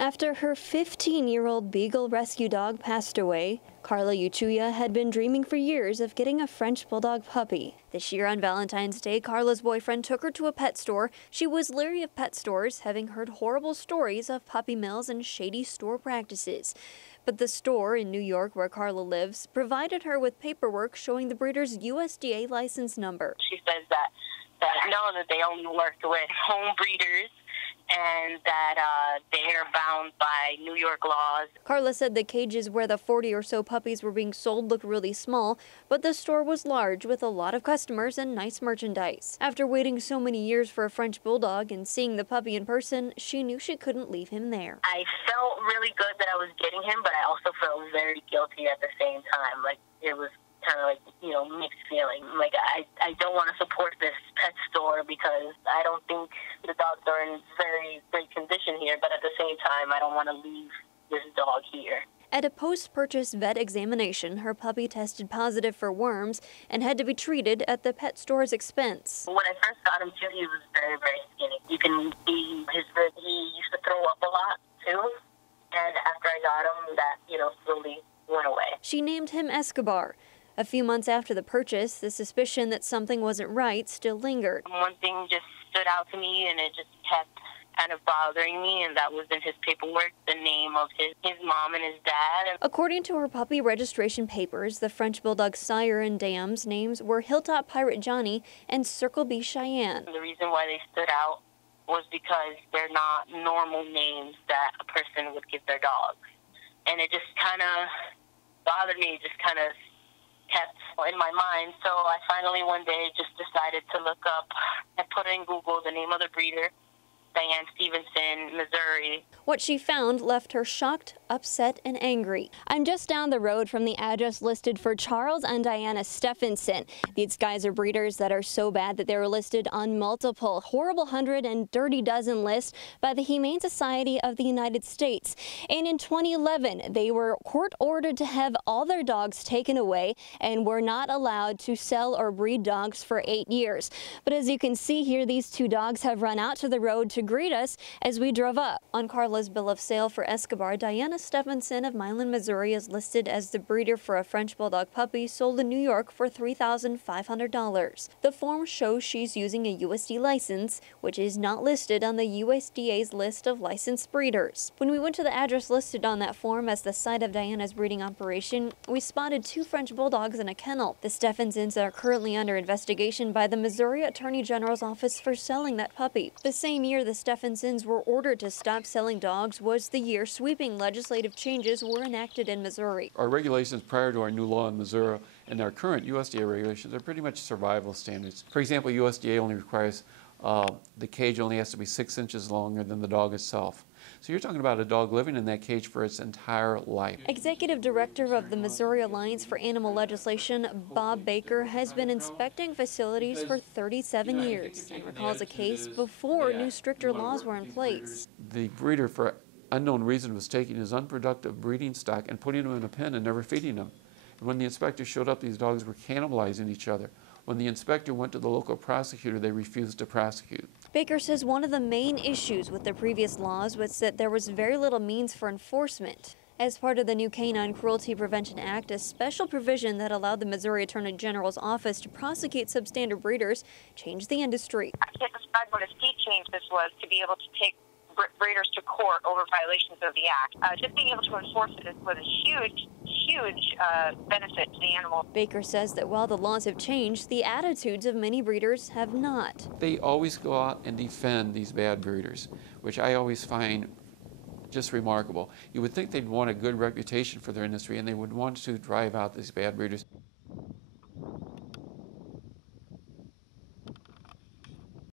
After her 15-year-old Beagle rescue dog passed away, Carla Uchuya had been dreaming for years of getting a French Bulldog puppy. This year on Valentine's Day, Carla's boyfriend took her to a pet store. She was leery of pet stores, having heard horrible stories of puppy mills and shady store practices. But the store in New York, where Carla lives, provided her with paperwork showing the breeder's USDA license number. She says that they only worked with home breeders and that they are bound by New York laws. Carla said the cages where the 40 or so puppies were being sold looked really small, but the store was large with a lot of customers and nice merchandise. After waiting so many years for a French Bulldog and seeing the puppy in person, she knew she couldn't leave him there. I felt really good that I was getting him, but I also felt very guilty at the same time. Like, it was kind of like, mixed feeling. Like, I don't want to support this pet store because I don't think the dogs are in very great condition here, but at the same time, I don't want to leave this dog here. At a post-purchase vet examination, her puppy tested positive for worms and had to be treated at the pet store's expense. When I first got him, too, he was very, very skinny. You can see he used to throw up a lot, too. And after I got him, that, slowly went away. She named him Escobar. A few months after the purchase, the suspicion that something wasn't right still lingered. One thing just stood out to me, and it just kept kind of bothering me, and that was in his paperwork, the name of his mom and his dad. According to her puppy registration papers, the French Bulldog sire and dam's names were Hilltop Pirate Johnny and Circle B Cheyenne. The reason why they stood out was because they're not normal names that a person would give their dogs. And it just kind of bothered me, just kind of kept in my mind. So I finally one day just decided to look up and put in Google the name of the breeder, Diane Stevenson, Missouri. What she found left her shocked, upset, and angry. I'm just down the road from the address listed for Charles and Diana Stephenson. These guys are breeders that are so bad that they were listed on multiple horrible 100 and dirty dozen lists by the Humane Society of the United States. And in 2011, they were court-ordered to have all their dogs taken away and were not allowed to sell or breed dogs for 8 years. But as you can see here, these two dogs have run out to the road to greet us as we drove up. On Carla's bill of sale for Escobar, Diana Stephenson of Milan, Missouri is listed as the breeder for a French Bulldog puppy sold in New York for $3,500. The form shows she's using a USD license, which is not listed on the USDA's list of licensed breeders. When we went to the address listed on that form as the site of Diana's breeding operation, we spotted 2 French Bulldogs in a kennel. The Stephensons are currently under investigation by the Missouri Attorney General's office for selling that puppy. The same year the Stephensons were ordered to stop selling dogs was the year sweeping legislative changes were enacted in Missouri. Our regulations prior to our new law in Missouri and our current USDA regulations are pretty much survival standards. For example, USDA only requires the cage only has to be 6 inches longer than the dog itself. So you're talking about a dog living in that cage for its entire life. Executive Director of the Missouri Alliance for Animal Legislation, Bob Baker, has been inspecting facilities for 37 years and recalls a case before new stricter laws were in place. The breeder, for unknown reason, was taking his unproductive breeding stock and putting them in a pen and never feeding them. And when the inspector showed up, these dogs were cannibalizing each other. When the inspector went to the local prosecutor, they refused to prosecute. Baker says one of the main issues with the previous laws was that there was very little means for enforcement. As part of the new Canine Cruelty Prevention Act, a special provision that allowed the Missouri Attorney General's office to prosecute substandard breeders changed the industry. I can't describe what a sea change this was to be able to take breeders to court over violations of the act. Just being able to enforce it was a huge benefit to the animal. Baker says that while the laws have changed, the attitudes of many breeders have not. They always go out and defend these bad breeders, which I always find just remarkable. You would think they'd want a good reputation for their industry and they would want to drive out these bad breeders.